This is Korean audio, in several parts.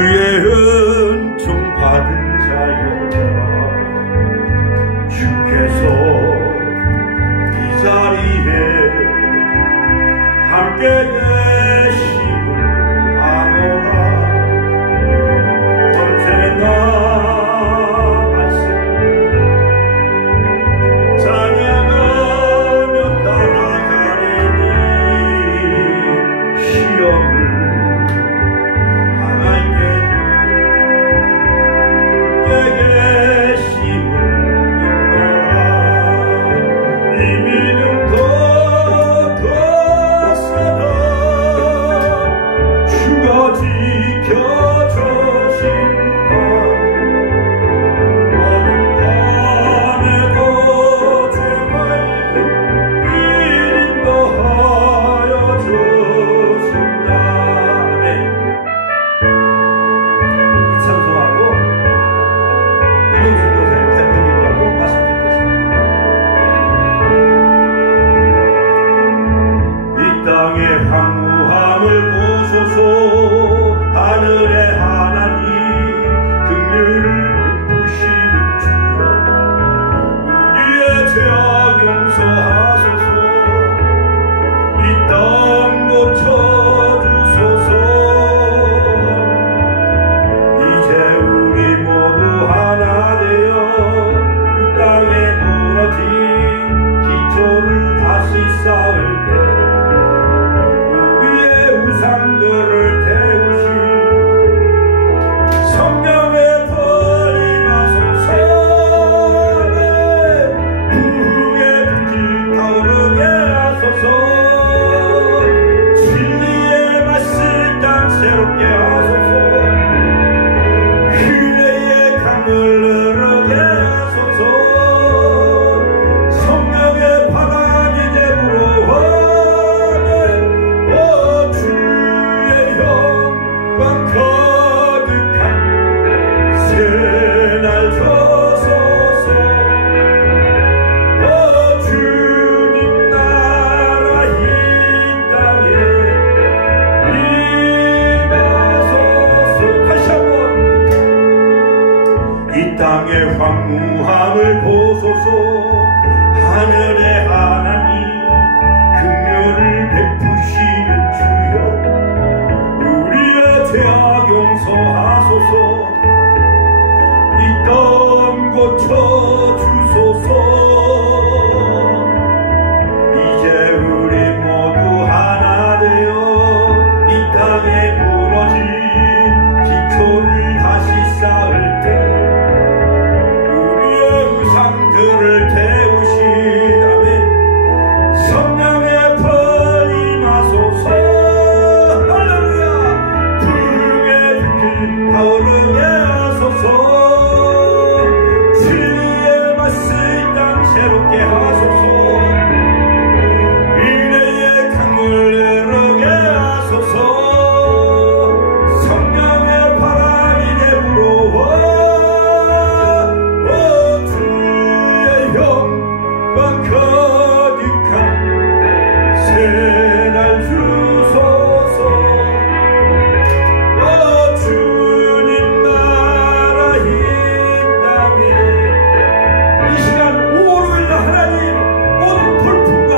주의 은총 받은 자여, 주께서 이 자리에 함께 계심을 아노라. 언제나 황무함을 보소서. 하늘의 하나님 긍휼을 베푸시는 주여, 우리의 죄악 용서하소서. 이 땅 고쳐주소서. 이제 우리 모두 하나 되어 이 땅에 무너진 기초를 다시 쌓을 때 우상들을 태우시다면 성령의 불이 나소서. 할렐루야. 불의 불길 타오르게 하소서. 진리의 맛을 이 땅 새롭게 하소서. 은혜의 강물 흐르게 하소서. 성령의 바람이 이제 불어와 가득한 새날 주소서. 주님 나라 이 땅에 이 시간 오월날 하나님 모든 불풍과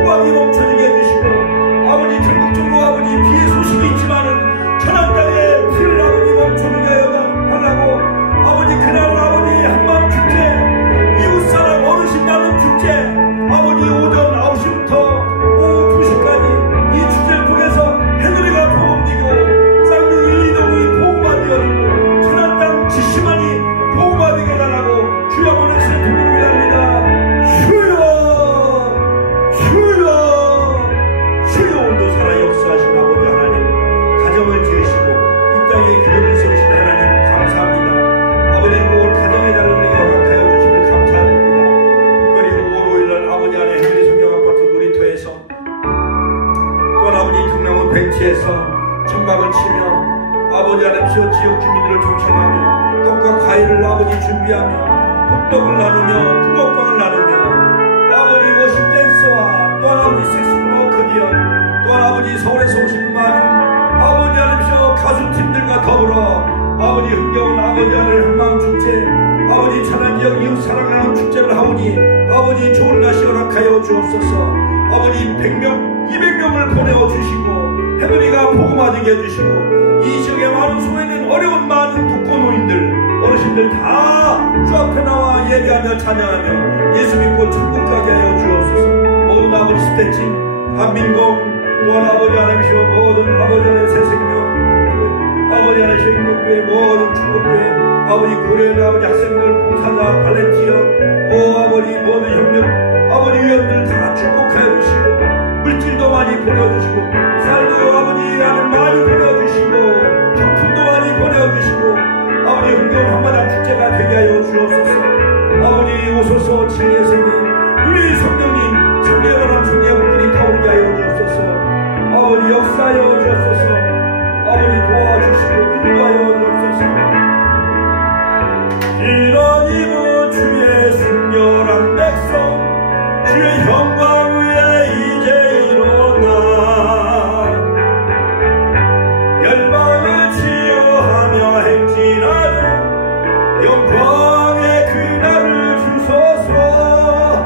우박이 멈춰지게 해주시고, 아버지 전국적으로 아버지 비의 소식이 있지만은 천안 땅에 불 아버지 멈춰지게 해달라고, 아버지 그날 아버지 한밤 축제, 이웃사랑 어르신 나눔 축제, 아버지 오전 9시부터 오후 2시까지 이 축제를 통해서 해드리가 보험되고 쌍둥이 이동이 보호받되어지고 천안 땅 70만이 보호받게 해달라고 주여 오늘 슬픔을 위합니다. 주여 주여 주여. 오늘도 살아 역사하신 아버지 하나님, 가정을 지으시고 이 땅에 교회를 세우신 하나님 감사합니다. 아버지 올 가정에 달라는 허락하여 주시길 감사드립니다. 아버지 안에 행리 성경아파트 놀이터에서 또한 아버지 경남은 벤치에서 청각을 치며 아버지 안에 지역 주민들을 초청하며 떡과 과일을 아버지 준비하며 호떡을 나누며 붕어빵을 나누며 아버지 워십 댄스와 또한 아버지 섹스폰 어커디언 또한 아버지 서울에서 오신 많은 아버지 안에 가수팀들과 더불어 아버지 하늘 한마음 축제, 아버지 천안지역 이웃 사랑하는 축제를 하오니 아버지 좋은 날씨 허락하여 주옵소서. 아버지 100명 200명을 보내어 주시고 해누리가 복음화되게 해주시고 이 지역에 많은 소외된 어려운 많은 독거노인들 어르신들 다 주 앞에 나와 예배하며 찬양하며 예수 믿고 천국 가게 하여 주옵소서. 모든 아버지 스태칭 한민공 또한 아버지 하나님이시고 모든 아버지 하나님 새생명 아버지 하나님 생명교회 모든 축복교회 아버지 구례 아버지 학생들 봉사자 발렌티어 아버지 모든 협력 아버지 위원들 다 축복하여 주시고 물질도 많이 보내주시고 쌀도 아버지 하나님 많이 보내주시고 경품도 많이 보내주시고 아버지 흥겨운 한마당 축제가 되게 하여 주옵소서. 아버지 오소서 칭의선님 우리 성령님 성령의 성령들이 타오르게 하여 주옵소서. 아버지 역사하여 주옵소서. 아버지 도와주시고 인도하여 주옵소서. 이런 이브 주의 순결한 백성 주의 영광 위에 이제 일어나 열방을 치유하며 행진하는 영광의 그날을 주소서.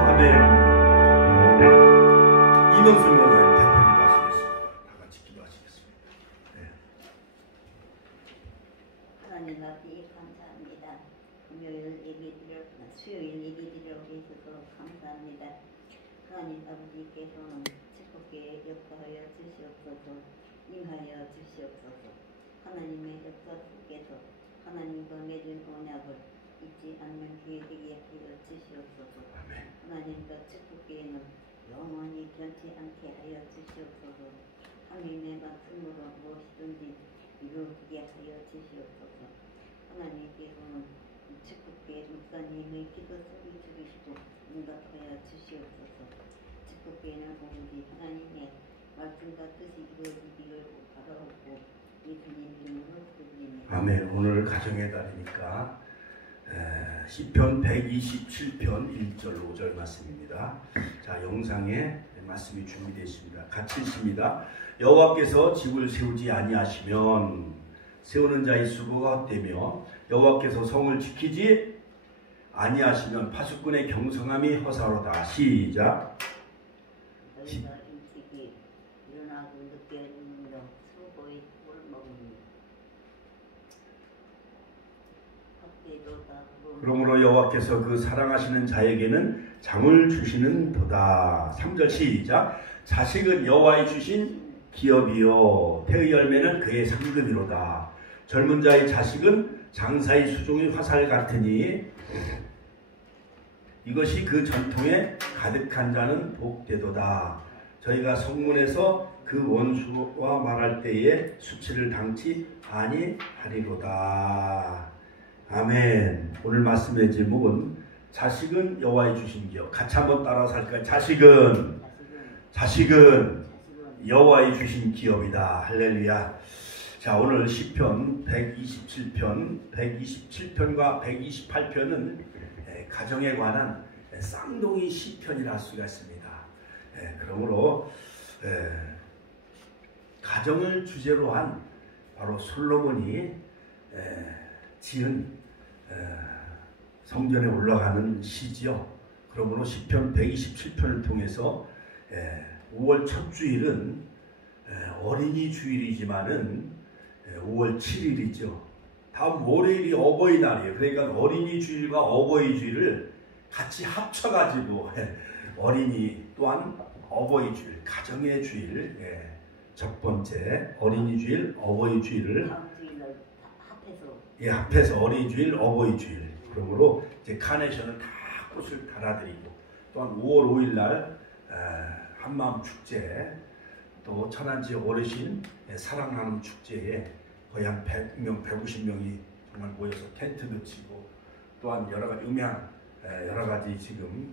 아멘. 이명순 목사님 대표기도 하시겠습니다. 다 같이 기도하시겠습니다. 네. 하나님 앞에 감사합니다. 금요일 예배드려 수요일 예배드려 계셔서 감사합니다. 하나님 아버지께서는 축복에 역사하여 주시옵소서. 임하여 주시옵소서. 하나님의 역사 속에서 하나님과 맺은 언약을 잊지 않는 기회 되게 하여 주시옵소서. 하나님과 축복계에는 영원히 변치 않게 하여 주시옵소서. 하나님의 말씀으로 무엇이든지 이루게 하여 주시옵소서. 하나님께서는 축복계 목사님의 기도 소리 들으시고 응답하여 주시옵소서. 축복계는 오직 하나님의 말씀과 뜻이 이루어지기를 바라옵고 예수님 이름으로 기도드립니다. 아멘. 오늘 가정의 달이니까 시편 127편 1절 5절 말씀입니다. 자, 영상에 말씀이 준비되어 있습니다. 같이 읽습니다. 여호와께서 집을 세우지 아니하시면 세우는 자의 수고가 헛되며 여호와께서 성을 지키지 아니하시면 파수꾼의 경성함이 허사로다. 시작. 너희가 일찍이 일어나고 늦게 누우며 수고의 꿀을 먹으니 헛되도다. 그러므로 여호와께서 그 사랑하시는 자에게는 장을 주시는 도다. 3절 시작. 자식은 여호와의 주신 기업이요 태의 열매는 그의 상급이로다. 젊은 자의 자식은 장사의 수종의 화살 같으니 이것이 그 전통에 가득한 자는 복되도다. 저희가 성문에서 그 원수와 말할 때에 수치를 당치 아니하리로다. 아멘. 오늘 말씀의 제목은 자식은 여호와의 주신 기업. 같이 한번 따라서 할까요? 자식은 여호와의 주신 기업이다. 할렐루야. 자, 오늘 시편 127편과 128편은 가정에 관한 쌍둥이 시편이라 할 수가 있습니다. 그러므로 가정을 주제로 한 바로 솔로몬이 지은 성전에 올라가는 시지요. 그러므로 시편 127편을 통해서 5월 첫 주일은 어린이 주일이지만은 5월 7일이죠. 다음 월요일이 어버이날이에요. 그러니까 어린이 주일과 어버이 주일을 같이 합쳐가지고 어린이 또한 어버이 주일, 가정의 주일, 첫 번째 어린이 주일, 어버이 주일을 합해서 어린이 주일, 어버이 주일. 그러므로 이제 카네이션을 다 꽃을 달아드리고 또한 5월 5일 날 한마음 축제, 또 천안지역 어르신 사랑 나눔 축제에 거의 한 100명, 150명이 정말 모여서 텐트도 치고 또한 여러 가지 음향, 여러 가지 지금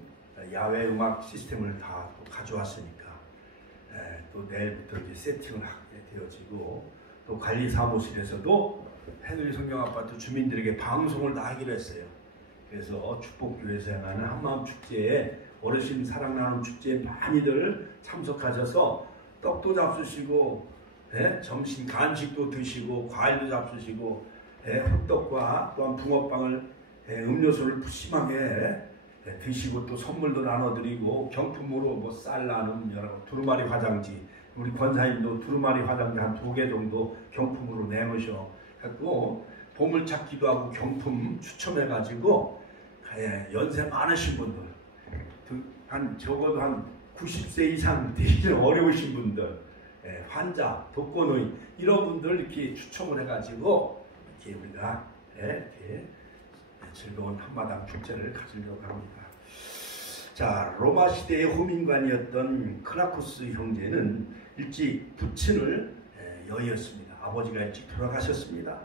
야외 음악 시스템을 다 가져왔으니까 또 내일부터 이제 세팅을 하게 되어지고 또 관리 사무실에서도 해누리 성경 아파트 주민들에게 방송을 다 하기로 했어요. 그래서 축복교회에서 행하는 한마음 축제에 어르신 사랑 나눔 축제에 많이들 참석하셔서 떡도 잡수시고 점심 간식도 드시고 과일도 잡수시고 호떡과 또한 붕어빵을 음료수를 푸짐하게 드시고 또 선물도 나눠드리고 경품으로 뭐 쌀 나눔, 여러 두루마리 화장지, 우리 권사님도 두루마리 화장지 한 2개 정도 경품으로 내놓으셔 갖고 보물찾기도 하고 경품 추첨해가지고 연세 많으신 분들, 한 적어도 한 90세 이상 되기 어려우신 분들, 환자, 독거노인 이런 분들 이렇게 추첨을 해가지고 이렇게 우리가 이렇게 즐거운 한마당 축제를 가지려고 합니다. 자, 로마 시대의 호민관이었던 크라쿠스 형제는 일찍 부친을 여의었습니다. 아버지가 일찍 돌아가셨습니다.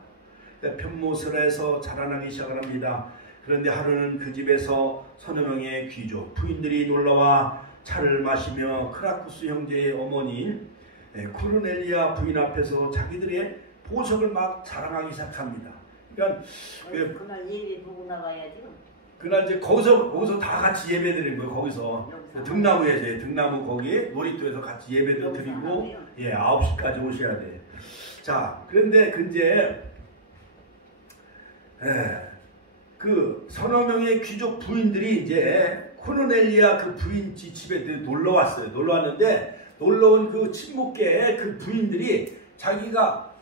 편모설에서 자라나기 시작을 합니다. 그런데 하루는 그 집에서 서너 명의 귀족 부인들이 놀러와 차를 마시며 크라쿠스 형제의 어머니인 코르넬리아 부인 앞에서 자기들의 보석을 막 자랑하기 시작합니다. 그러니까 그날 예배 보고 나가야지. 그날 이제 거기서 다 같이 예배드리는 거예요. 거기서 등나무에 등나무 거기 놀이터에서 같이 예배도 드리고 9시까지 오셔야 돼. 자, 그런데 이제 그 서너 명의 귀족 부인들이 이제 코르넬리아 그 부인 집에 놀러 왔어요. 놀러 왔는데 놀러 온 그 친목계 그 부인들이 자기가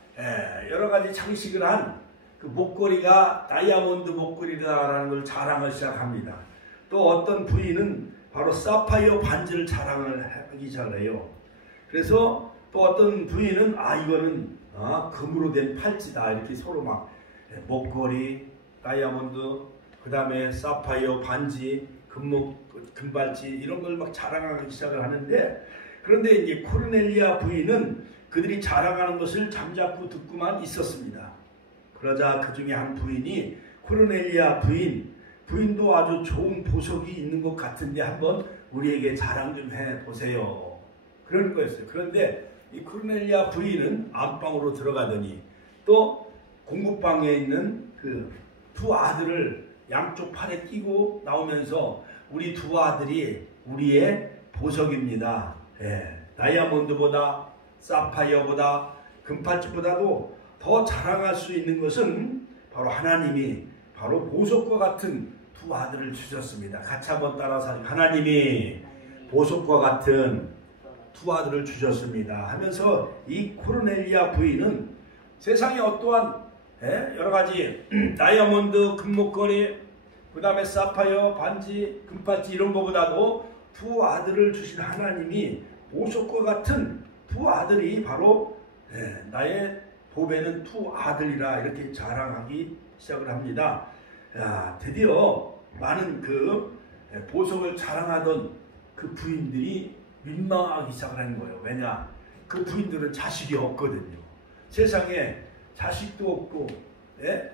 여러 가지 장식을 한 그 목걸이가 다이아몬드 목걸이다라는 걸 자랑을 시작합니다. 또 어떤 부인은 바로 사파이어 반지를 자랑을 하기 시작해요. 그래서 또 어떤 부인은 이거는 금으로 된 팔찌다 이렇게 서로 막 목걸이, 다이아몬드, 그 다음에 사파이어 반지, 금발찌 이런 걸 막 자랑하기 시작을 하는데, 그런데 이제 코르넬리아 부인은 그들이 자랑하는 것을 잠자코 듣고만 있었습니다. 그러자 그 중에 한 부인이 코르넬리아 부인도 아주 좋은 보석이 있는 것 같은데 한번 우리에게 자랑 좀 해보세요. 그런 거였어요. 그런데 이 코르넬리아 부인은 안방으로 들어가더니 또 공부방에 있는 그 두 아들을 양쪽 팔에 끼고 나오면서 우리 두 아들이 우리의 보석입니다. 다이아몬드보다 사파이어보다 금팔찌보다도 더 자랑할 수 있는 것은 바로 하나님이 바로 보석과 같은 두 아들을 주셨습니다. 같이 한번 따라서 하나님이 보석과 같은 두 아들을 주셨습니다 하면서 이 코르넬리아 부인은 세상에 어떠한 여러 가지 다이아몬드, 금목걸이, 그 다음에 사파이어, 반지, 금팔찌 이런 것보다도 두 아들을 주신 하나님이 보석과 같은 두 아들이 바로 나의 보배는 두 아들이라 이렇게 자랑하기 시작을 합니다. 드디어 많은 그 보석을 자랑하던 그 부인들이 민망하기 시작을 하는 거예요. 왜냐? 그 부인들은 자식이 없거든요. 세상에 자식도 없고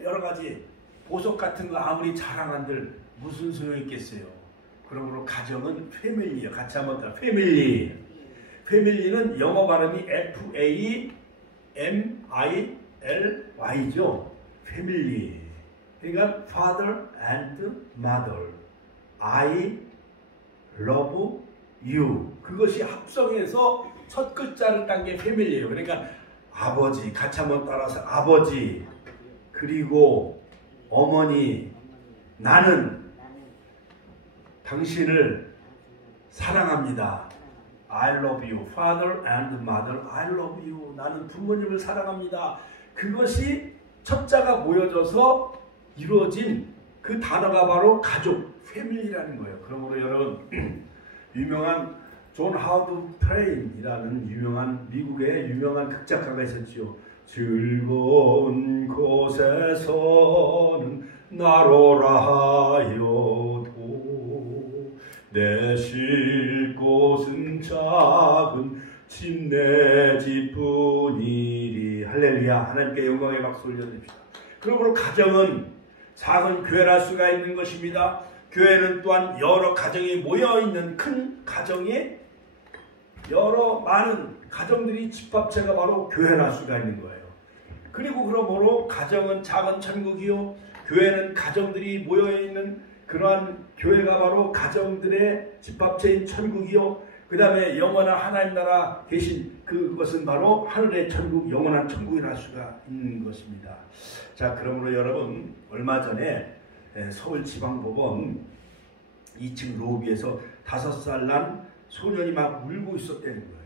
여러 가지 보석 같은 거 아무리 자랑한들 무슨 소용이 있겠어요. 그러므로 가정은 패밀리예요. 같이 한번 더 패밀리. 패밀리는 영어 발음이 FAMILY죠. 패밀리. 그러니까 father and mother. I love you. 그것이 합성해서 첫 글자를 딴 게 패밀리예요. 그러니까 아버지, 같이 한번 따라서 아버지, 그리고 어머니, 나는 당신을 사랑합니다. I love you. Father and mother, I love you. 나는 부모님을 사랑합니다. 그것이 첫자가 모여져서 이루어진 그 단어가 바로 가족, 패밀리라는 거예요. 그러므로 여러분, 유명한 존 하워드 프레인이라는 유명한 미국의 유명한 극작가가 있었죠. 즐거운 곳에서는 나로라 하여도 내 쉴 곳은 작은 침내 집뿐이리. 할렐루야. 하나님께 영광의 박수 올려드립시다. 그러므로 가정은 작은 교회랄 수가 있는 것입니다. 교회는 또한 여러 가정이 모여있는 큰 가정에 여러 많은 가정들이 집합체가 바로 교회랄 수가 있는 거예요. 그리고 그러므로 가정은 작은 천국이요, 교회는 가정들이 모여있는 그러한 교회가 바로 가정들의 집합체인 천국이요, 그 다음에 영원한 하나님 나라 계신 그것은 바로 하늘의 천국, 영원한 천국이라 할 수가 있는 것입니다. 자, 그러므로 여러분, 얼마 전에 서울지방법원 2층 로비에서 5살 난 소년이 막 울고 있었다는 거예요.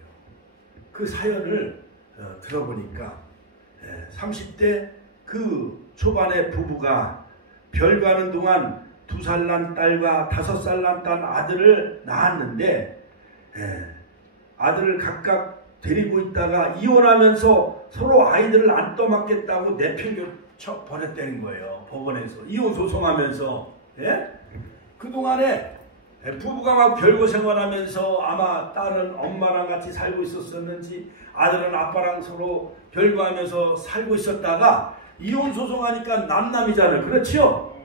그 사연을 들어보니까 30대 그 초반의 부부가 별가는 동안 2살 난 딸과 5살 난 딸 아들을 낳았는데 아들을 각각 데리고 있다가 이혼하면서 서로 아이들을 안 떠맡겠다고 내팽개쳐 버렸다는 거예요. 법원에서 이혼 소송하면서. 그동안에 부부가 막 별거 생활하면서 아마 딸은 엄마랑 같이 살고 있었는지 아들은 아빠랑 서로 별거하면서 살고 있었다가 이혼 소송하니까 남남이잖아요. 그렇지요?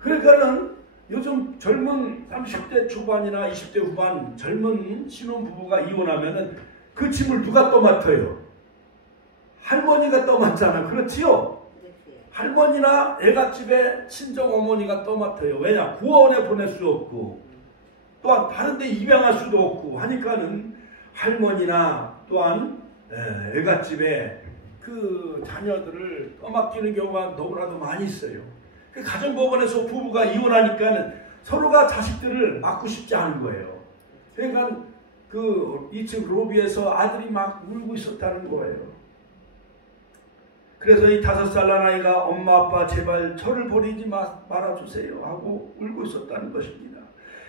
그러니까는 요즘 젊은 30대 초반이나 20대 후반 젊은 신혼부부가 이혼하면은 그 짐을 누가 떠맡아요? 할머니가 떠맡잖아. 그렇지요? 할머니나 애갓집에 친정어머니가 떠맡아요. 왜냐? 구원에 보낼 수 없고 또한 다른 데 입양할 수도 없고 하니까는 할머니나 또한 애갓집에 그 자녀들을 떠맡기는 경우가 너무나도 많이 있어요. 그 가정법원에서 부부가 이혼하니까는 서로가 자식들을 맡고 싶지 않은 거예요. 그러니까 그 2층 로비에서 아들이 막 울고 있었다는 거예요. 그래서 이 5살 난 아이가 엄마 아빠 제발 저를 버리지 말아주세요 하고 울고 있었다는 것입니다.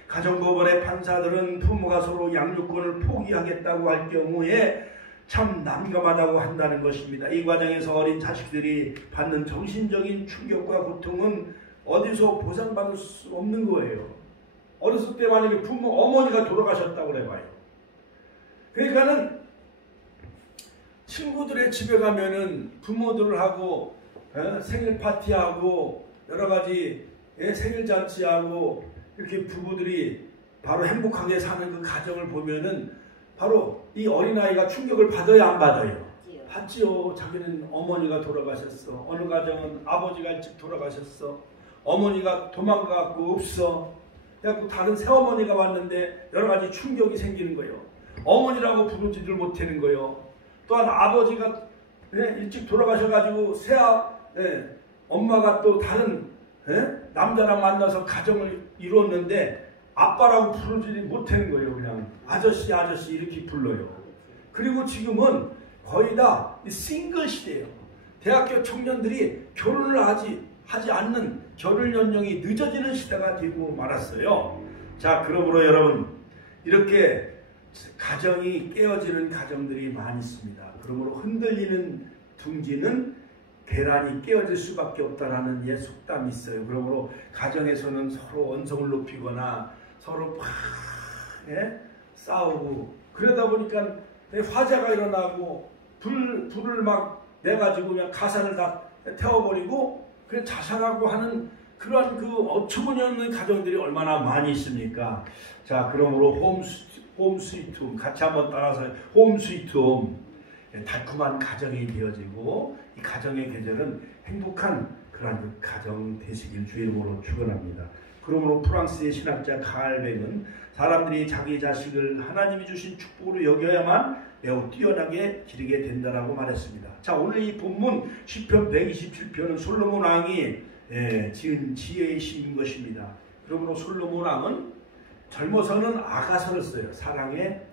가정법원의 판사들은 부모가 서로 양육권을 포기하겠다고 할 경우에 참 난감하다고 한다는 것입니다. 이 과정에서 어린 자식들이 받는 정신적인 충격과 고통은 어디서 보상받을 수 없는 거예요. 어렸을 때 만약에 어머니가 돌아가셨다고 해봐요. 그러니까는 친구들의 집에 가면은 부모들하고 생일 파티하고 여러 가지 생일 잔치하고 이렇게 부부들이 바로 행복하게 사는 그 가정을 보면은 바로 이 어린아이가 충격을 받아야 안 받아요? 받지요. 자기는 어머니가 돌아가셨어. 어느 가정은 아버지가 일찍 돌아가셨어. 어머니가 도망가고 없어. 그래갖고 다른 새어머니가 왔는데 여러 가지 충격이 생기는 거예요. 어머니라고 부르지를 못하는 거예요. 또한 아버지가 일찍 돌아가셔가지고 엄마가 또 다른 남자랑 만나서 가정을 이루었는데 아빠라고 부르지 못하는 거예요. 그냥 아저씨 이렇게 불러요. 그리고 지금은 거의 다 싱글 시대예요. 대학교 청년들이 결혼을 하지 않는 결혼 연령이 늦어지는 시대가 되고 말았어요. 자, 그러므로 여러분, 이렇게 가정이 깨어지는 가정들이 많이 있습니다. 그러므로 흔들리는 둥지는 계란이 깨어질 수밖에 없다라는 속담이 있어요. 그러므로 가정에서는 서로 언성을 높이거나 서로 막 싸우고 그러다 보니까 화재가 일어나고 불을 막 내가지고 그냥 가산을 다 태워버리고 그냥 자살하고 하는 그러한 그 어처구니없는 가정들이 얼마나 많이 있습니까? 자, 그러므로 홈 스위트 홈 같이 한번 따라서 홈 스위트 홈, 달콤한 가정이 되어지고 이 가정의 계절은 행복한 그러한 가정 되시길 주의 이름으로 축원합니다. 그러므로 프랑스의 신학자 칼뱅은 사람들이 자기 자식을 하나님이 주신 축복으로 여겨야만 매우 뛰어나게 기르게 된다라고 말했습니다. 자, 오늘 이 본문 시편 127편은 솔로몬 왕이 지은 지혜의 시인 것입니다. 그러므로 솔로몬 왕은 젊어서는 아가서를 써요. 사랑의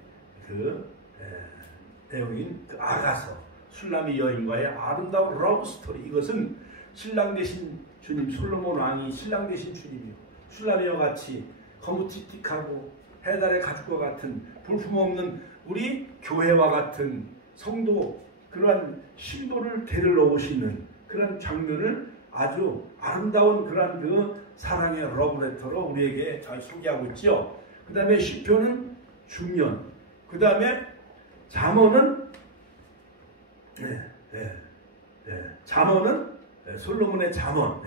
내용인 그 아가서, 술람이 여인과의 아름다운 러브 스토리. 이것은 신랑 되신 주님, 솔로몬 왕이 신랑 되신 주님이요, 술람이와 같이 거무튀틱하고 해달의 가죽과 같은 볼품없는 우리 교회와 같은 성도, 그러한 신도를 데리러 오시는 그런 장면을 아주 아름다운 그러한 그 사랑의 러브레터로 우리에게 잘 소개하고 있죠. 그 다음에 시편은 중년, 그 다음에 잠언은 잠언은 솔로몬의 잠언,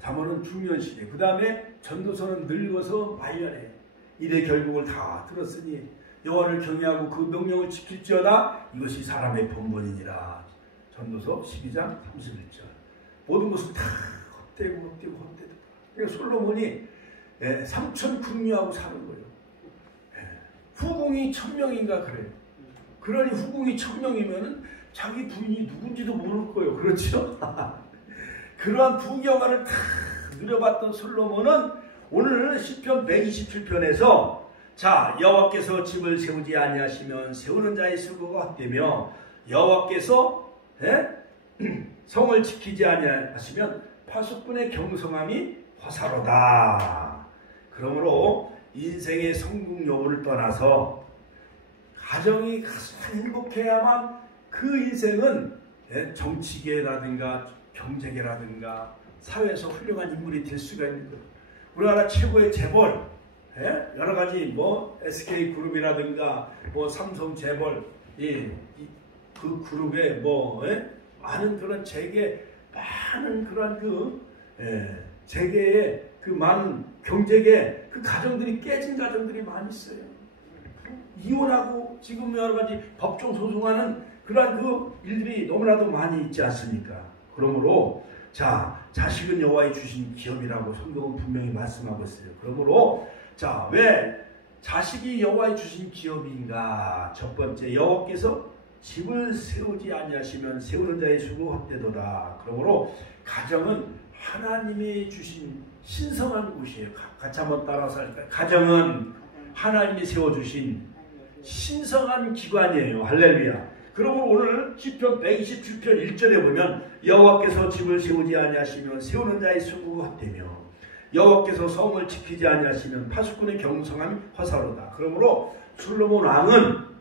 잠언은 중년 시대. 그 다음에 전도서는 늙어서 말년에 이래 결국을 다 들었으니 여호와를 경외하고 그 명령을 지킬지어다 이것이 사람의 본분이니라. 전도서 12장 31절. 모든 것은 다 헛되고. 그러니까 솔로몬이 삼천 궁녀하고 사는 거예요. 후궁이 1000명인가 그래요. 그러니 후궁이 1000명이면은 자기 부인이 누군지도 모를 거예요. 그렇죠? 그러한 부경화를 다 누려봤던 솔로몬은 오늘 시편 127편에서 자, 여호와께서 집을 세우지 아니하시면 세우는 자의 수고가 헛되며 여호와께서 성을 지키지 아니하시면 파수꾼의 경성함이 화사로다. 그러므로 인생의 성공 여부를 떠나서 가정이 가장 행복해야만 그 인생은 정치계라든가 경제계라든가 사회에서 훌륭한 인물이 될 수가 있는 거예요. 우리나라 최고의 재벌, 여러 가지 뭐 SK그룹이라든가 뭐 삼성재벌, 그 그룹에 뭐 많은 그런 재계, 많은 그런 재계의 그 많은 경제계 그 가정들이 깨진 가정들이 많이 있어요. 이혼하고 지금 여러 가지 법정 소송하는 그러한 그 일들이 너무나도 많이 있지 않습니까? 그러므로 자, 자식은 여호와의 주신 기업이라고 성경은 분명히 말씀하고 있어요. 그러므로 자, 왜 자식이 여호와의 주신 기업인가? 첫 번째, 여호와께서 집을 세우지 아니하시면 세우는 자의 수고 헛되도다. 그러므로 가정은 하나님이 주신 신성한 곳이에요. 같이 한번 따라서 할까요? 가정은 하나님이 세워주신 신성한 기관이에요. 할렐루야. 그러므로 오늘 시편 127편 1절에 보면 여호와께서 집을 세우지 아니하시면 세우는 자의 수고가 헛되며 여호와께서 성을 지키지 아니하시면 파수꾼의 경성함이 화사로다. 그러므로 솔로몬 왕은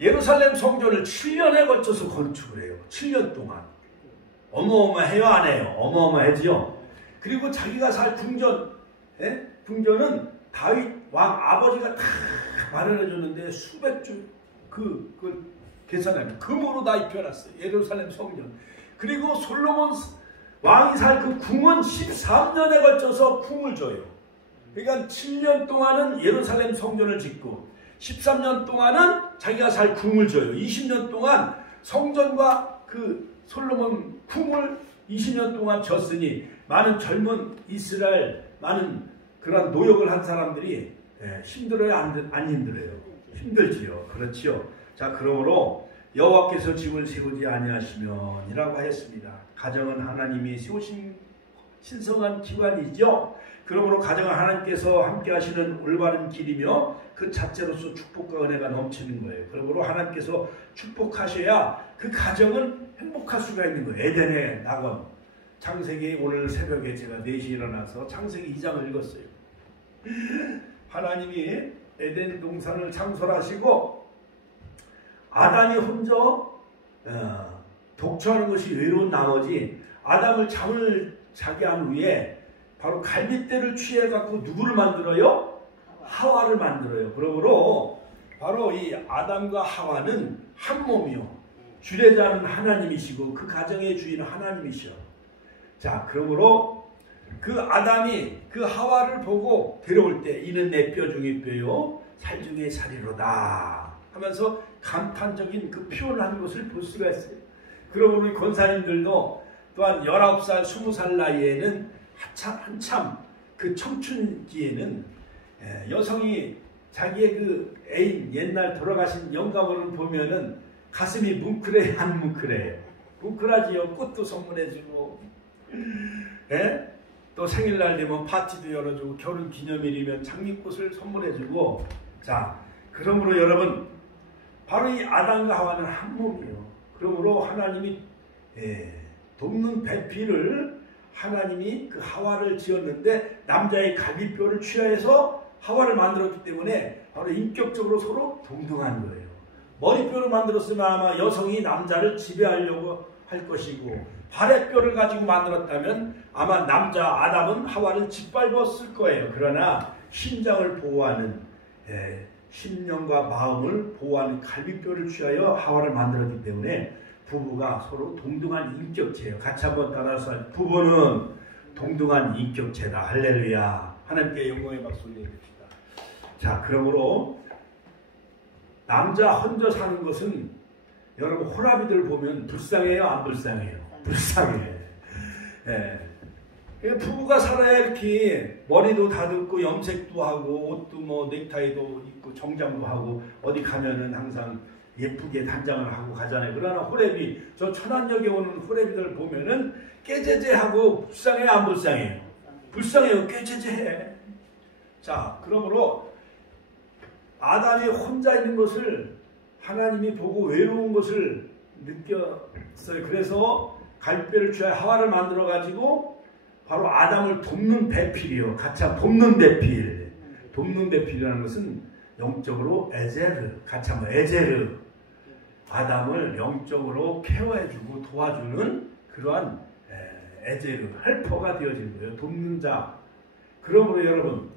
예루살렘 성전을 7년에 걸쳐서 건축을 해요. 7년 동안. 어마어마해요, 안 해요? 어마어마하지요. 그리고 자기가 살 궁전, 궁전은 다윗 왕 아버지가 다 마련해 줬는데 수백 주 그 계산하면 금으로 다 입혀놨어요. 예루살렘 성전. 그리고 솔로몬 왕이 살 그 궁은 13년에 걸쳐서 궁을 줘요. 그러니까 7년 동안은 예루살렘 성전을 짓고 13년 동안은 자기가 살 궁을 줘요. 20년 동안 성전과 그 솔로몬 궁을 20년 동안 졌으니 많은 젊은 이스라엘 많은 그런 노역을 한 사람들이 힘들어요? 안 힘들어요? 힘들지요. 그렇지요. 자, 그러므로 여호와께서 집을 세우지 아니하시면 이라고 하였습니다. 가정은 하나님이 세우신 신성한 기관이죠. 그러므로 가정은 하나님께서 함께 하시는 올바른 길이며 그 자체로서 축복과 은혜가 넘치는 거예요. 그러므로 하나님께서 축복하셔야 그 가정은 행복할 수가 있는 거예요. 에덴의 낙원. 창세기 오늘 새벽에 제가 4시에 일어나서 창세기 2장을 읽었어요. 하나님이 에덴 동산을 창설하시고 아담이 혼자 독처하는 것이 외로운 나머지 아담을 잠을 자게 한 후에 바로 갈빗대를 취해 갖고 누구를 만들어요? 하와를 만들어요. 그러므로 바로 이 아담과 하와는 한 몸이요. 주례자는 하나님이시고 그 가정의 주인은 하나님이시오. 자, 그러므로 그 아담이 그 하와를 보고 데려올 때 이는 내 뼈 중의 뼈요 살 중의 살이로다 하면서 감탄적인 그 표현을 하는 것을 볼 수가 있어요. 그러므로 우리 권사님들도 또한 19살, 20살 나이에는 한참 그 청춘기에는 여성이 자기의 그 애인 옛날 돌아가신 영감을 보면은 가슴이 뭉클해 안 뭉클해요? 뭉클하지요. 꽃도 선물해주고 또 생일날 되면 파티도 열어주고 결혼 기념일이면 장미꽃을 선물해주고 자, 그러므로 여러분 바로 이 아담과 하와는 한 몸이에요. 그러므로 하나님이 돕는 배필을 하나님이 그 하와를 지었는데 남자의 갈비뼈를 취하여서 하와를 만들었기 때문에 바로 인격적으로 서로 동등한 거예요. 머리뼈를 만들었으면 아마 여성이 남자를 지배하려고 할 것이고 발의 뼈를 가지고 만들었다면 아마 남자 아담은 하와를 짓밟았을 거예요. 그러나 심장을 보호하는 심령과 마음을 보호하는 갈비뼈를 취하여 하와를 만들었기 때문에 부부가 서로 동등한 인격체예요. 같이 한번 따라서 부부는 동등한 인격체다. 할렐루야. 하나님께 영광의 박수 올려드립시다. 자, 그러므로 남자 혼자 사는 것은 여러분 호라비들 보면 불쌍해요? 안 불쌍해요? 불쌍해. 부부가 살아야 이렇게 머리도 다듬고 염색도 하고 옷도 뭐 넥타이도 입고 정장도 하고 어디 가면은 항상 예쁘게 단장을 하고 가잖아요. 그러나 호랩이 저 천안역에 오는 호랩이들 보면은 깨제제하고 불쌍해요, 안 불쌍해요? 불쌍해요. 깨제제해. 자, 그러므로 아담이 혼자 있는 것을 하나님이 보고 외로운 것을 느꼈어요. 그래서 갈대를 취하여 하와를 만들어 가지고 바로 아담을 돕는 배필이요. 같이 돕는 배필. 돕는 배필이라는 것은 영적으로 에제르, 같이 한번 에제르. 아담을 영적으로 케어해주고 도와주는 그러한 에제르, 헬퍼가 되어지는 거예요. 돕는 자. 그러므로 여러분,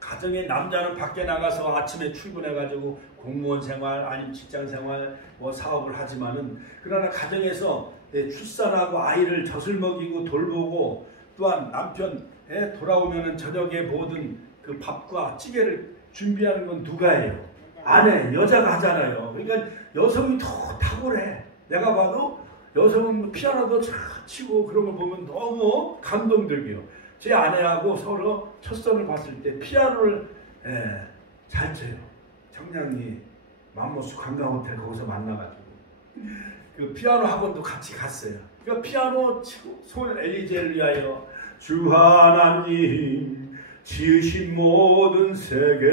가정의 남자는 밖에 나가서 아침에 출근해가지고 공무원 생활, 아니면 직장 생활, 뭐 사업을 하지만은 그러나 가정에서 출산하고 아이를 젖을 먹이고 돌보고 또한 남편 돌아오면은 저녁에 모든 그 밥과 찌개를 준비하는 건 누가 해요? 아내, 여자가 하잖아요. 그러니까 여성이 더 탁월해. 내가 봐도 여성은 피아노도 잘 치고 그런 거 보면 너무 감동적이에요. 제 아내하고 서로 첫 선을 봤을 때 피아노를 잘 쳐요. 청량리 맘모스 관광호텔 거기서 만나가지고 그 피아노 학원도 같이 갔어요. 그러니까 피아노 치고 손 엘리제를 위하여 주 하나님 지으신 모든 세계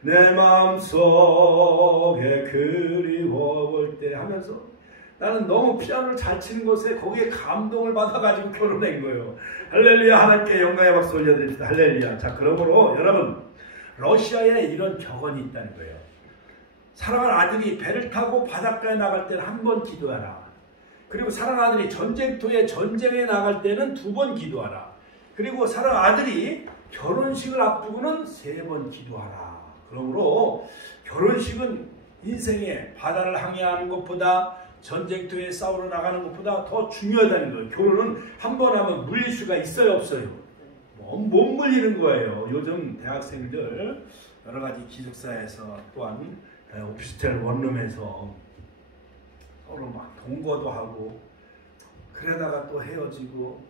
내 마음속에 그리워볼 때 하면서 나는 너무 피아노를 잘 치는 것에 거기에 감동을 받아가지고 결혼한 거예요. 할렐루야. 하나님께 영광의 박수 올려드립니다. 할렐루야. 자, 그러므로 여러분 러시아에 이런 격언이 있다는 거예요. 사랑하는 아들이 배를 타고 바닷가에 나갈 때는 한 번 기도하라. 그리고 사랑하는 아들이 전쟁터에 전쟁에 나갈 때는 2번 기도하라. 그리고 사랑하는 아들이 결혼식을 앞두고는 3번 기도하라. 그러므로 결혼식은 인생에 바다를 항해하는 것보다 전쟁터에 싸우러 나가는 것보다 더 중요하다는 거예요. 결혼은 한 번 하면 물릴 수가 있어요, 없어요? 못 물리는 거예요. 요즘 대학생들 여러 가지 기숙사에서 또한 오피스텔 원룸에서 서로 막 동거도 하고 그러다가 또 헤어지고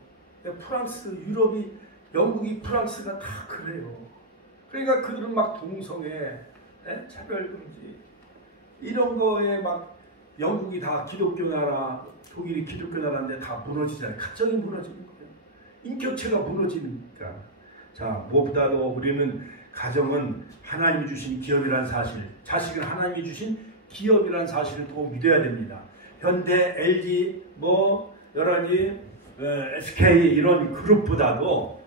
프랑스, 유럽이 영국이 프랑스가 다 그래요. 그러니까 그들은 막 동성애, 차별금지 이런 거에 막 영국이 다 기독교 나라, 독일이 기독교 나라인데 다 무너지잖아요. 가정이 무너지는 거예요. 인격체가 무너지니까. 자, 무엇보다도 우리는 가정은 하나님이 주신 기업이라는 사실, 자식은 하나님이 주신 기업이라는 사실을 또 믿어야 됩니다. 현대, LG, 뭐 여러 가지 SK 이런 그룹보다도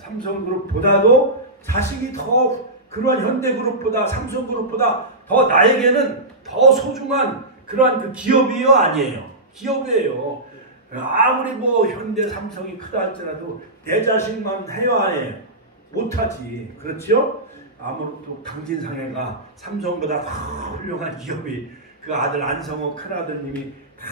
삼성그룹보다도 자식이 더 그러한 현대그룹보다 삼성그룹보다 더 나에게는 더 소중한 그러한 그 기업이요, 아니에요? 기업이에요. 아무리 뭐 현대 삼성이 크다 할지라도 내 자식만 해요, 안 해요? 못하지. 그렇죠? 아무래도 강진상해가 삼성보다 더 훌륭한 기업이 그 아들 안성호 큰아들님이 다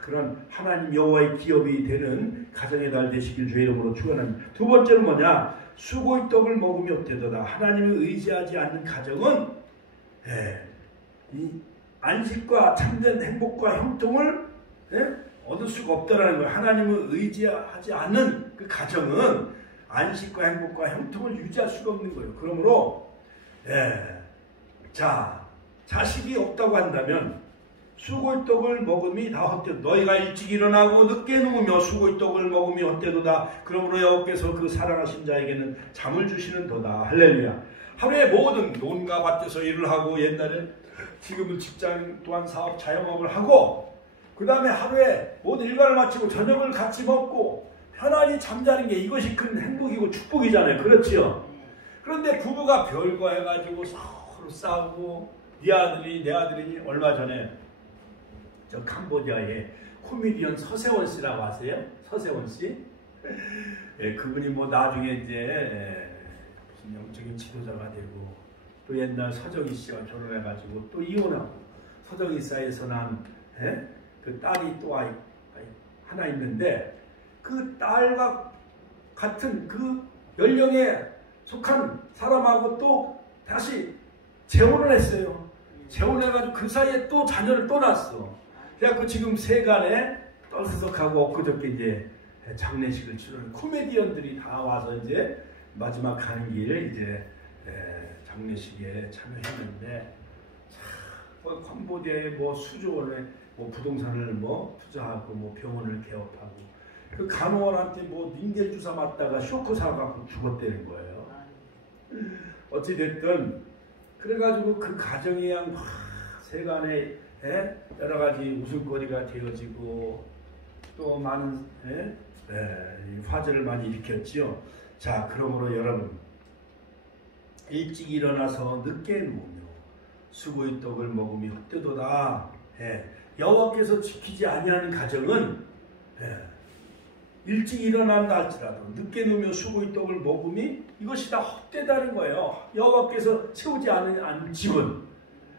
그런 하나님 여호와의 기업이 되는 가정의 날 되시길 주의 이름으로 축원합니다. 두 번째는 뭐냐? 수고의 떡을 먹으며 어때도다. 하나님을 의지하지 않는 가정은 이 안식과 참된 행복과 형통을 얻을 수가 없다라는 거예요. 하나님을 의지하지 않는 그 가정은 안식과 행복과 형통을 유지할 수가 없는 거예요. 그러므로 자, 자식이 없다고 한다면 수고의 떡을 먹음이 다 헛되도 너희가 일찍 일어나고 늦게 누우며 수고의 떡을 먹음이 헛되도다. 그러므로 여호와께서 그 사랑하신 자에게는 잠을 주시는 도다. 할렐루야. 하루에 모든 논과 밭에서 일을 하고 옛날에 지금은 직장 또한 사업 자영업을 하고 그 다음에 하루에 모든 일과를 마치고 저녁을 같이 먹고 편안히 잠자는 게 이것이 큰 행복이고 축복이잖아요. 그렇지요? 그런데 부부가 별거 해가지고 서로 싸우고 네 아들이 내 아들이니 얼마 전에 저 캄보디아에 코미디언 서세원 씨라고 아세요? 서세원 씨? 그분이 뭐 나중에 이제 무슨 영적인 지도자가 되고 또 옛날 서정희 씨와 결혼해가지고 또 이혼하고 서정희 사이에서 난 그 딸이 또 하나 있는데 그 딸과 같은 그 연령에 속한 사람하고 또 다시 재혼을 했어요. 재혼해가지고 그 사이에 또 자녀를 또 낳았어. 그래갖고 지금 세간에 떨스석하고 엊그저께 이제 장례식을 치르는 코미디언들이 다 와서 이제 마지막 가는 길 이제 장례식에 참여했는데 뭐 캄보디아에 뭐 수조원에 뭐 부동산을 뭐 투자하고 뭐 병원을 개업하고 그 간호원한테 뭐 닌겔 주사 맞다가 쇼크 사갖고 죽었다는 거예요. 어찌 됐든 그래가지고 그 가정이 양 세간에 여러 가지 웃음거리가 되어지고 또 많은 화제를 많이 일으켰지요. 자, 그러므로 여러분 일찍 일어나서 늦게 누우며 수고의 떡을 먹으며 헛되도다. 여호와께서 지키지 아니하는 가정은 일찍 일어난다 할지라도 늦게 누우며 수고의 떡을 먹음이 이것이 다 헛되다는 거예요. 여호와께서 세우지 않은 집은,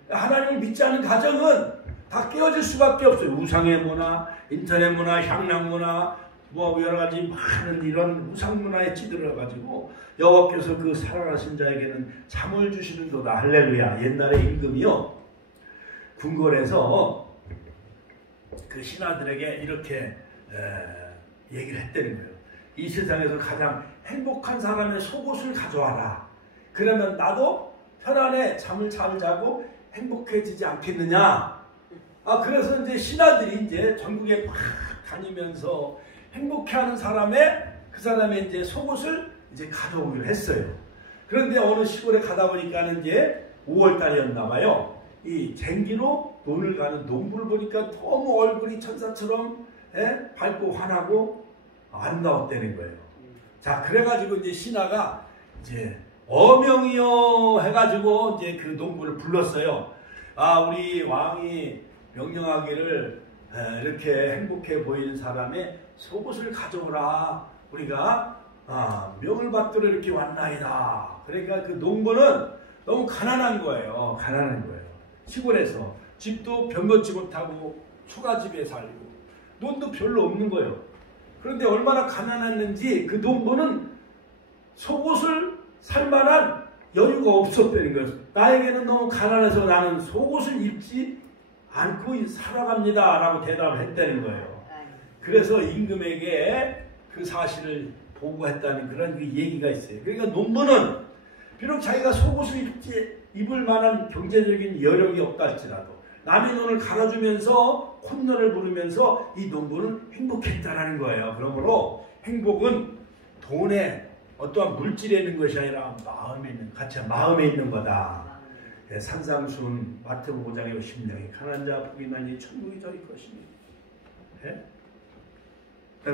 하나님을 믿지 않은 가정은 다 깨어질 수밖에 없어요. 우상의 문화, 인터넷 문화, 향락 문화, 뭐 여러 가지 많은 이런 우상 문화에 찌들어 가지고 여호와께서 그 살아가신 자에게는 잠을 주시는도다. 할렐루야. 옛날에 임금이요 궁궐에서 그 신하들에게 이렇게 얘기를 했다는 거예요. 이 세상에서 가장 행복한 사람의 속옷을 가져와라. 그러면 나도 편안해 잠을 잘 자고 행복해지지 않겠느냐. 그래서 이제 신하들이 이제 전국에 막 다니면서 행복해하는 그 사람의 이제 속옷을 이제 가져오기로 했어요. 그런데 어느 시골에 가다 보니까는 이제 5월달이었나 봐요. 이 쟁기로 논을 가는 농부를 보니까 너무 얼굴이 천사처럼 밝고 환하고 아름다웠다는 거예요. 자, 그래가지고 이제 신하가 이제 어명이여 해가지고 이제 그 농부를 불렀어요. 우리 왕이 명령하기를 이렇게 행복해 보이는 사람의 속옷을 가져오라. 우리가 명을 받들어 이렇게 왔나이다. 그러니까 그 농부는 너무 가난한 거예요. 시골에서 집도 병걷지 못하고 초가집에 살고 돈도 별로 없는 거예요. 그런데 얼마나 가난했는지 그 농부는 속옷을 살 만한 여유가 없었다는 거예요. 나에게는 너무 가난해서 나는 속옷을 입지 않고 살아갑니다 라고 대답을 했다는 거예요. 그래서 임금에게 그 사실을 보고했다는 그런 그 얘기가 있어요. 그러니까 농부는 비록 자기가 속옷을 입을 만한 경제적인 여력이 없다 할지라도 남의 돈을 갈아주면서 콧노를 부르면서 이 농부는 행복했다라는 거예요. 그러므로 행복은 돈에 어떠한 물질에 있는 것이 아니라 마음에 있는 거다. 산상수훈 마태복음 5장의 10장에 가난한 자 복이 나니 천국이 저희 것이니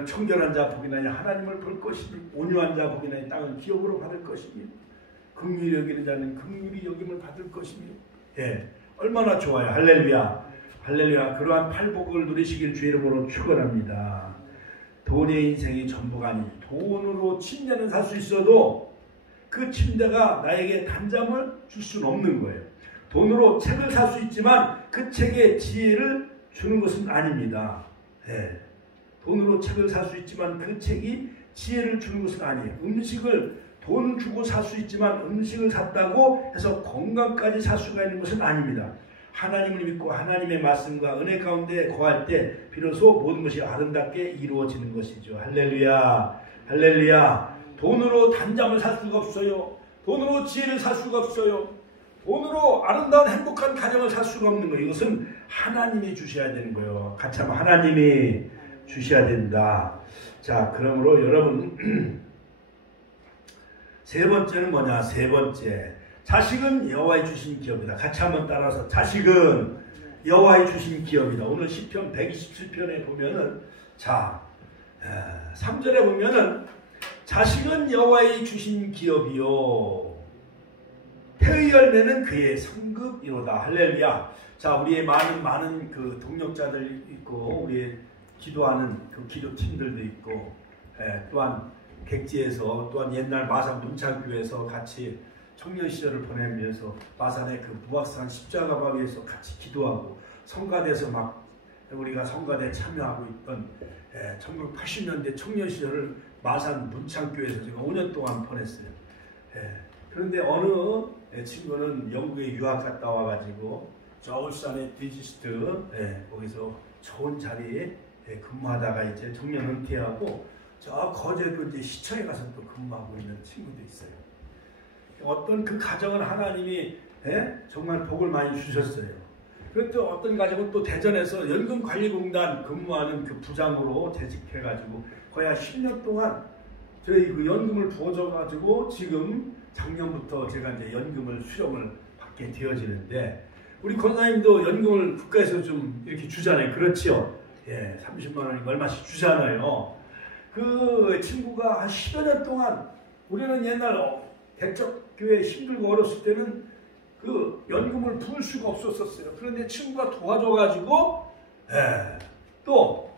청결한 자 복이 나니 하나님을 볼 것이니 온유한 자 복이 나니 땅은 기업으로 받을 것이니 긍휼히 여기는 자는 긍휼히 여김을 받을 것이니 얼마나 좋아요. 할렐루야. 할렐루야. 그러한 팔복을 누리시길 주의 이름으로 축원합니다. 돈의 인생이 전부가 아니 돈으로 침대는 살 수 있어도 그 침대가 나에게 단잠을 줄 수는 없는 거예요. 돈으로 책을 살 수 있지만 그 책에 지혜를 주는 것은 아닙니다. 돈으로 책을 살 수 있지만 그 책이 지혜를 주는 것은 아니에요. 음식을 돈 주고 살 수 있지만 음식을 샀다고 해서 건강까지 살 수가 있는 것은 아닙니다. 하나님을 믿고 하나님의 말씀과 은혜 가운데 거할 때 비로소 모든 것이 아름답게 이루어지는 것이죠. 할렐루야. 할렐루야. 돈으로 단잠을 살 수가 없어요. 돈으로 지혜를 살 수가 없어요. 돈으로 아름다운 행복한 가정을 살 수가 없는 거예요. 이것은 하나님이 주셔야 되는 거예요. 같이 하면 하나님이 주셔야 된다. 자, 그러므로 여러분 세 번째는 뭐냐? 세 번째, 자식은 여호와의 주신 기업이다. 같이 한번 따라서 자식은 여호와의 주신 기업이다. 오늘 시편 127편에 보면은 3절에 보면은 자식은 여호와의 주신 기업이요 태의 열매는 그의 성급이로다. 할렐루야. 자, 우리의 많은 그 동력자들 있고 우리의 기도하는 그 기도팀들도 있고 또한 객지에서 또한 옛날 마산 문창교회에서 같이 청년 시절을 보내면서 마산의 그 무악산 십자가 위에서 같이 기도하고 성가대에서 막 우리가 성가대에 참여하고 있던 1980년대 청년 시절을 마산 문창교회에서 제가 5년 동안 보냈어요. 그런데 어느 친구는 영국에 유학 갔다 와가지고 저 울산의 디지스트 거기서 좋은 자리에 근무하다가 이제 청년 은퇴하고 저 거제도 이제 시청에 가서 또 근무하고 있는 친구도 있어요. 어떤 그 가정은 하나님이 정말 복을 많이 주셨어요. 그리고 또 어떤 가정은 또 대전에서 연금관리공단 근무하는 그 부장으로 재직해가지고 거의 한 10년 동안 저희 그 연금을 부어줘가지고 지금 작년부터 제가 이제 연금을 수령을 받게 되어지는데 우리 권사님도 연금을 국가에서 좀 이렇게 주잖아요. 그렇지요? 예, 30만 원인가 얼마씩 주잖아요. 그 친구가 한 10여 년 동안 우리는 옛날 대척교회 힘들고 어렸을 때는 그 연금을 부을 수가 없었어요. 그런데 친구가 도와줘가지고 또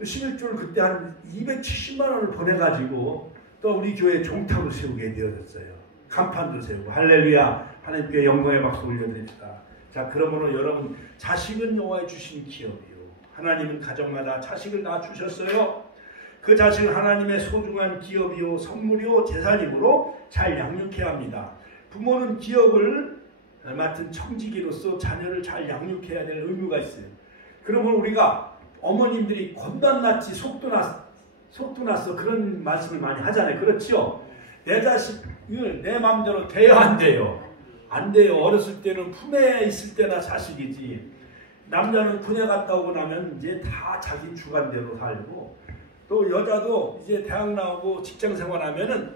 11조를 그때 한 270만 원을 보내가지고 또 우리 교회 종탑을 세우게 되어졌어요. 간판도 세우고 할렐루야 하나님께 영광의 박수 올려드립니다. 자, 그러므로 여러분 자식은 여호와의 주신 기업이요 하나님은 가정마다 자식을 다 주셨어요. 그 자식은 하나님의 소중한 기업이요 선물이요 재산이므로 잘 양육해야 합니다. 부모는 기업을 맡은 청지기로서 자녀를 잘 양육해야 될 의무가 있어요. 그러면 우리가 어머님들이 권단 났지 속도 났어 그런 말씀을 많이 하잖아요. 그렇죠? 내 자식을 내 마음대로 돼야 안 돼요. 안 돼요. 어렸을 때는 품에 있을 때나 자식이지. 남자는 군에 갔다 오고 나면 이제 다 자기 주관대로 살고 또 여자도 이제 대학 나오고 직장 생활하면은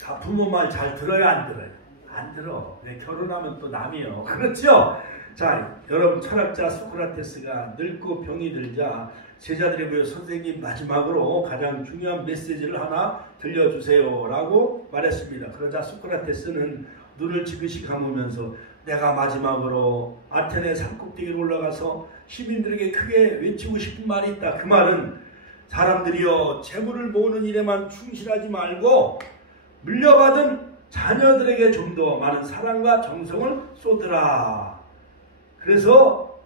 다 부모 말 잘 들어야 안 들어요? 안 들어. 결혼하면 또 남이요. 그렇죠? 자, 여러분 철학자 소크라테스가 늙고 병이 들자 제자들이 모여 선생님 마지막으로 가장 중요한 메시지를 하나 들려주세요 라고 말했습니다. 그러자 소크라테스는 눈을 지그시 감으면서 내가 마지막으로 아테네 산꼭대기로 올라가서 시민들에게 크게 외치고 싶은 말이 있다. 그 말은 사람들이여 재물을 모으는 일에만 충실하지 말고 물려받은 자녀들에게 좀 더 많은 사랑과 정성을 쏟으라. 그래서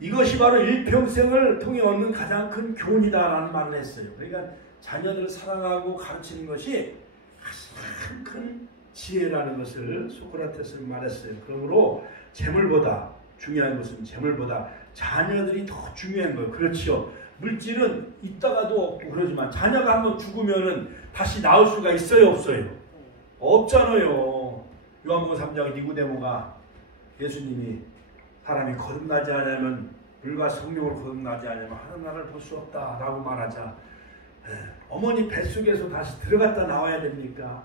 이것이 바로 일평생을 통해 얻는 가장 큰 교훈이다라는 말을 했어요. 그러니까 자녀들을 사랑하고 가르치는 것이 가장 큰 지혜라는 것을 소크라테스는 말했어요. 그러므로 재물보다 중요한 것은 재물보다 자녀들이 더 중요한 거예요. 그렇죠. 물질은 있다가도 없고 그러지만 자녀가 한번 죽으면은 다시 나올 수가 있어요, 없어요? 없잖아요. 요한복음 3장 니고데모가 예수님이 사람이 거듭나지 않으면 물과 성령으로 거듭나지 않으면 하늘 나라를 볼 수 없다라고 말하자 어머니 뱃속에서 다시 들어갔다 나와야 됩니까?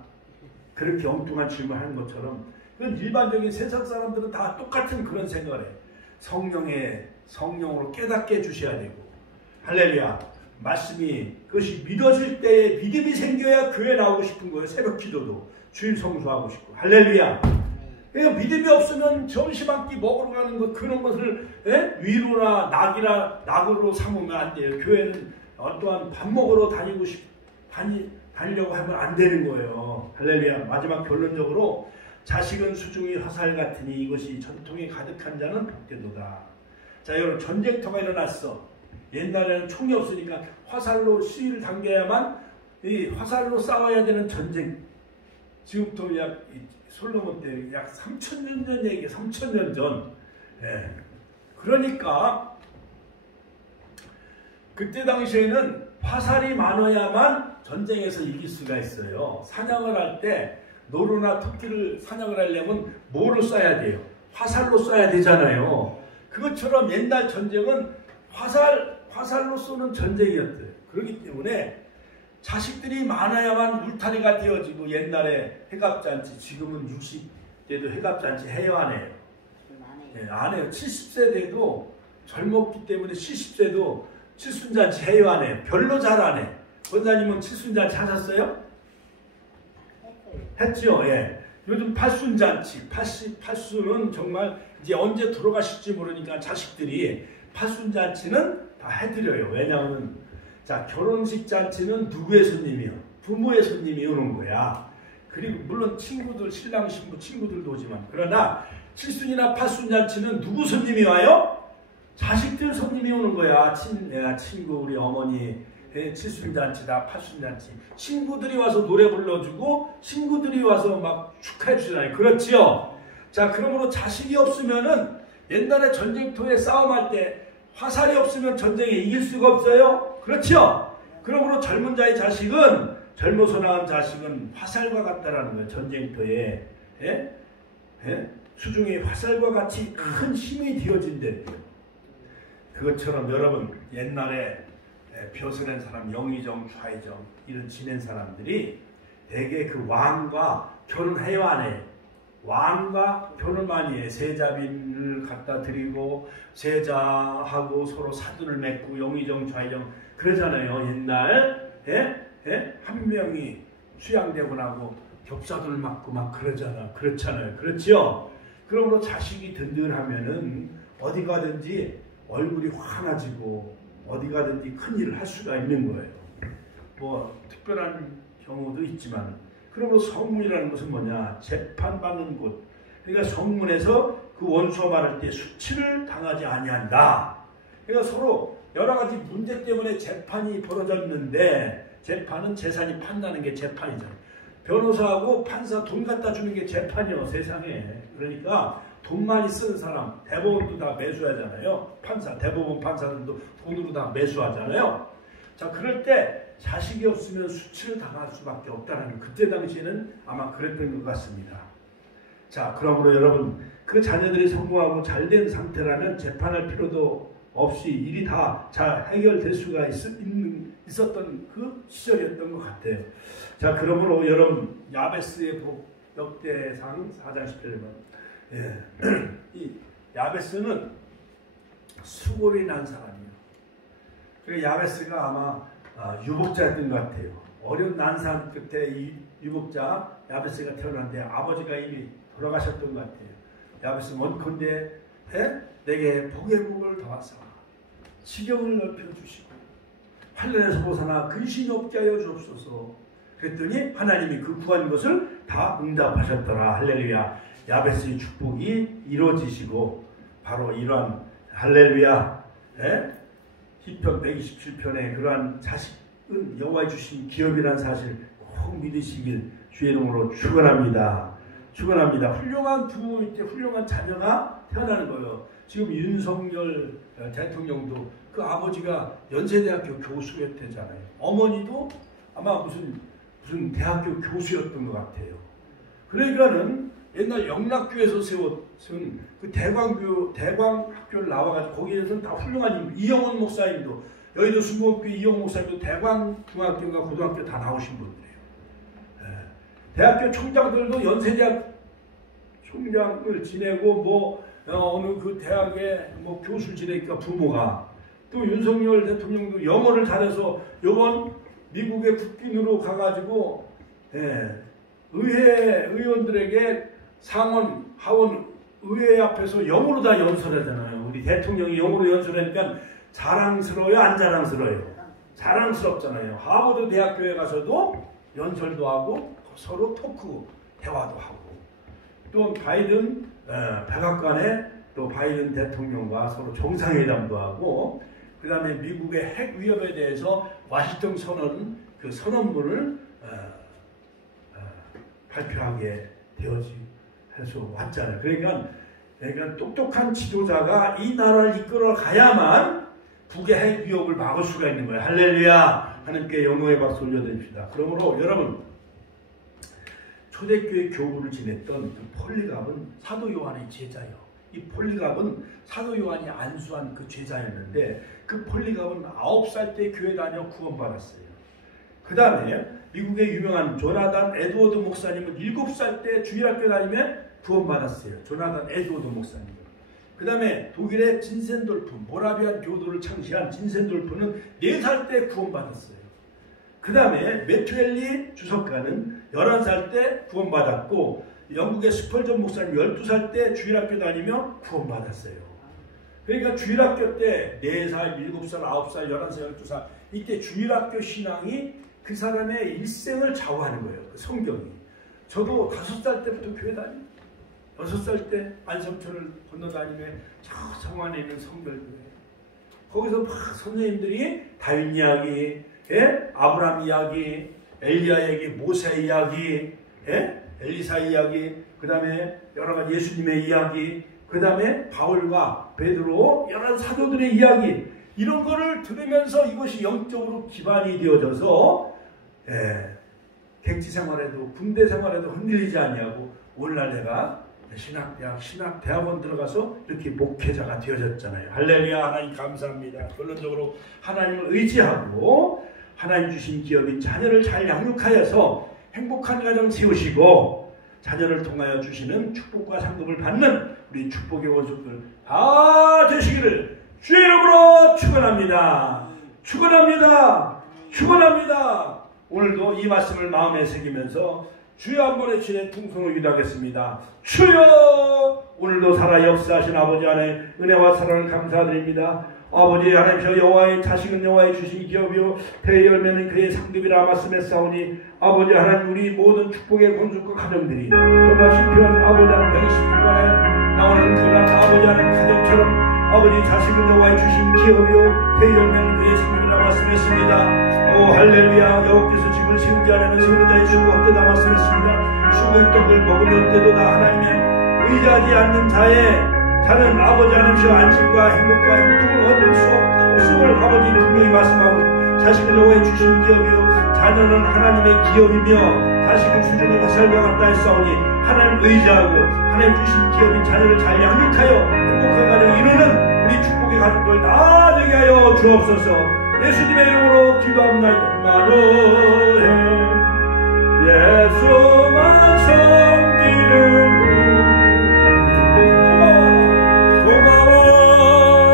그렇게 엉뚱한 질문하는 것처럼 그건 일반적인 세상 사람들은 다 똑같은 그런 생각을 해요. 성령으로 깨닫게 해주셔야 되고 할렐루야 말씀이 그것이 믿어질 때에 믿음이 생겨야 교회 나오고 싶은 거예요. 새벽 기도도 주일 성수하고 싶고 할렐루야. 그러니까 믿음이 없으면 점심 한 끼 먹으러 가는 것 그런 것을 위로나 낙으로 삼으면 안 돼요. 교회는 또한 밥 먹으러 다니려고 하면 안 되는 거예요. 할렐루야. 마지막 결론적으로 자식은 수중이 화살 같으니 이것이 전통이 가득한 자는 복되도다. 자, 여러분 전쟁터가 일어났어. 옛날에는 총이 없으니까 화살로 시위를 당겨야만 이 화살로 싸워야 되는 전쟁. 지금부터 약 솔로몬 때 약 3,000년 전 얘기, 3,000년 전. 그러니까 그때 당시에는 화살이 많아야만 전쟁에서 이길 수가 있어요. 사냥을 할 때 노루나 토끼를 사냥을 하려면 뭐로 쏴야 돼요? 화살로 쏴야 되잖아요. 그것처럼 옛날 전쟁은 화살로 쏘는 전쟁이었대요. 그렇기 때문에 자식들이 많아야만 울타리가 되어지고 옛날에 회갑잔치, 지금은 60대도 회갑잔치 해요, 안 해요? 안 해요. 70세 돼도 젊었기 때문에 70세도 칠순잔치 해요, 안 해요? 별로 잘 안 해. 권사님은 칠순잔치 하셨어요? 했죠, 예. 요즘 팔순잔치, 팔순은 정말 이제 언제 돌아가실지 모르니까 자식들이 팔순잔치는 다 해드려요. 왜냐하면 자, 결혼식 잔치는 누구의 손님이요? 부모의 손님이 오는 거야. 그리고 물론 친구들, 신랑 신부 친구들도 오지만 그러나 칠순이나 팔순 잔치는 누구 손님이 와요? 자식들 손님이 오는 거야. 친구, 우리 어머니 칠순 잔치다, 팔순 잔치. 친구들이 와서 노래 불러주고 친구들이 와서 막 축하해 주잖아요. 그렇지요? 자, 그러므로 자식이 없으면은 옛날에 전쟁터에 싸움할 때 화살이 없으면 전쟁에 이길 수가 없어요. 그렇죠? 그러므로 젊은 자의 자식은, 젊어서 낳은 자식은 화살과 같다라는 거예요. 전쟁터에. 예? 예? 수중에 화살과 같이 큰 힘이 되어진대요. 그것처럼 여러분, 옛날에 벼슬낸 사람, 영의정, 좌의정 이런 지낸 사람들이 대개 그 왕과 결혼해야 안 해. 왕과 결혼 많이 해. 세자빈을 갖다 드리고 세자하고 서로 사돈을 맺고 영의정, 좌의정 그러잖아요. 옛날 한 명이 수양되고 나고 겹사돈을 맞고 막 그렇잖아요. 그렇죠? 그러므로 자식이 든든하면은 어디 가든지 얼굴이 환해지고 어디 가든지 큰 일을 할 수가 있는 거예요. 뭐 특별한 경우도 있지만, 그러므로 성문이라는 것은 뭐냐? 재판받는 곳. 그러니까 성문에서 그 원수와 말할 때 수치를 당하지 아니한다. 그러니까 서로 여러 가지 문제 때문에 재판이 벌어졌는데, 재판은 재산이 판다는 게 재판이잖아요. 변호사하고 판사 돈 갖다 주는 게 재판이요, 세상에. 그러니까 돈 많이 쓰는 사람, 대법원도 다 매수하잖아요. 대법원 판사들도 돈으로 다 매수하잖아요. 자, 그럴 때 자식이 없으면 수치를 당할 수밖에 없다는, 그때 당시에는 아마 그랬던 것 같습니다. 자, 그러므로 여러분, 그 자녀들이 성공하고 잘된 상태라면 재판할 필요도 없이 일이 다 잘 해결될 수가 있었던 그 시절이었던 것 같아요. 자, 그러므로 여러분, 야베스의 복 역대상 4장 17절. 이 야베스는 수골이 난 사람이에요. 그 야베스가 아마 유복자였던 것 같아요. 어려운 난산 끝에 이 유복자 야베스가 태어났는데 아버지가 이미 돌아가셨던 것 같아요. 야베스 원컨대 내게 복의 복을 더하사 지경을 넓혀주시고 환난에서 벗어나 근심이 없게 하여 주옵소서. 그랬더니 하나님이 그 구한 것을 다 응답하셨더라. 할렐루야. 야베스의 축복이 이루어지시고, 바로 이러한 할렐루야, 시편 127편에 그러한 자식은 여호와의 주신 기업이라는 사실 꼭 믿으시길 주의 이름으로 축원합니다. 축원합니다. 훌륭한 부모 밑에 훌륭한 자녀가 태어나는 거예요. 지금 윤석열 대통령도 그 아버지가 연세대학교 교수였대잖아요. 어머니도 아마 무슨 대학교 교수였던 것 같아요. 그러니까는 옛날 영락교에서 세운 그 대광학교를 나와가지고 거기에서는 다 훌륭한 이영원 목사님도, 여의도 순복음교회 이영원 목사님도 대광중학교인가 고등학교 다 나오신 분들이에요. 대학교 총장들도 연세대학 총장을 지내고 어느 그 대학에 교수를 지내니까 부모가, 또 윤석열 대통령도 영어를 잘해서 이번 미국의 국빈으로 가가지고 의회 의원들에게 상원, 하원 의회 앞에서 영어로 다 연설하잖아요. 우리 대통령이 영어로 연설하니까 자랑스러워요, 안 자랑스러워요? 자랑스럽잖아요. 하버드 대학교에 가서도 연설도 하고 서로 토크 대화도 하고, 또 바이든 백악관에 또 바이든 대통령과 서로 정상회담도 하고, 그 다음에 미국의 핵 위협에 대해서 와싱턴 선언, 그 선언문을 발표하게 해서 왔잖아요. 그러니까 똑똑한 지도자가 이 나라를 이끌어 가야만 북의 핵 위협을 막을 수가 있는 거예요. 할렐루야! 하나님께 영광의 박수 올려드립시다. 그러므로 여러분, 초대교회 교부를 지냈던 그 폴리갑은 사도 요한의 제자예요. 이 폴리갑은 사도 요한이 안수한 그 제자였는데, 그 폴리갑은 9살 때 교회 다녀 구원받았어요. 그 다음에 미국의 유명한 조나단 에드워드 목사님은 7살 때 주일학교 다니며 구원받았어요. 조나단 에드워드 목사님. 그 다음에 독일의 진센돌프, 모라비안 교도를 창시한 진센돌프는 4살 때 구원받았어요. 그 다음에 메투엘리 주석가는 11살 때 구원받았고, 영국의 스펄전 목사님 12살 때 주일학교 다니며 구원받았어요. 그러니까 주일학교 때 4살, 7살, 9살, 11살, 12살 이때 주일학교 신앙이 그 사람의 일생을 좌우하는 거예요. 그 성경이. 저도 5살 때부터 교회 다니고 6살 때 안성천을 건너다니며 저 성안에 있는 성결교회, 거기서 막 선생님들이 다윗 이야기, 아브라함 이야기, 엘리야 이야기, 모세 이야기, 엘리사 이야기, 그 다음에 여러 가지 예수님의 이야기, 그 다음에 바울과 베드로 여러 사도들의 이야기 이런 거를 들으면서 이것이 영적으로 기반이 되어져서 객지 생활에도 군대 생활에도 흔들리지 않냐고 오늘날 내가 신학대학, 신학대학원 들어가서 이렇게 목회자가 되어졌잖아요. 할렐루야. 하나님 감사합니다. 결론적으로 하나님을 의지하고 하나님 주신 기업인 자녀를 잘 양육하여서 행복한 가정 세우시고 자녀를 통하여 주시는 축복과 상급을 받는 우리 축복의 원수들 다 되시기를 주의 이름으로 축원합니다. 축원합니다. 축원합니다. 오늘도 이 말씀을 마음에 새기면서 주여 한 번의 주의 풍성을 기도하겠습니다. 주여 오늘도 살아 역사하신 아버지 안에 은혜와 사랑을 감사드립니다. 아버지 하나님 여호와의 자식은 여호와의 주신 기업이요 그의 열매는 그의 상급이라 말씀했사오니 아버지 하나님 우리 모든 축복의 건축과 가정들이 정말 신표한 아버지 하나님 120주간에 나오는 그런 아버지 하나님 가정처럼 아버지 자식은 여호와의 주신 기업이요 그의 열매는 그의 상급이라 말씀했습니다. 오 할렐루야. 여호와께서 집을 세우지 않으면 세우는 자의 주고 헛되다 말씀했습니다. 죽의 떡을 먹으면 때도다 하나님의 의지하지 않는 자는 아버지 하나님의 안식과 행복과 행복을 얻을 수 없음을 아버지 분명히 말씀하고 자식은 여호와의 주신 기업이요 자녀는 하나님의 기업이며 자식은 수준을 화살과 같다 했사오니 하나님 의지하고 하나님 주신 기업인 자녀를 잘 양육하여 행복한 가정을 이루는 우리 축복의 가족들 다 되게 하여 주옵소서. 예수님의 이름으로 기도합니다. 예수만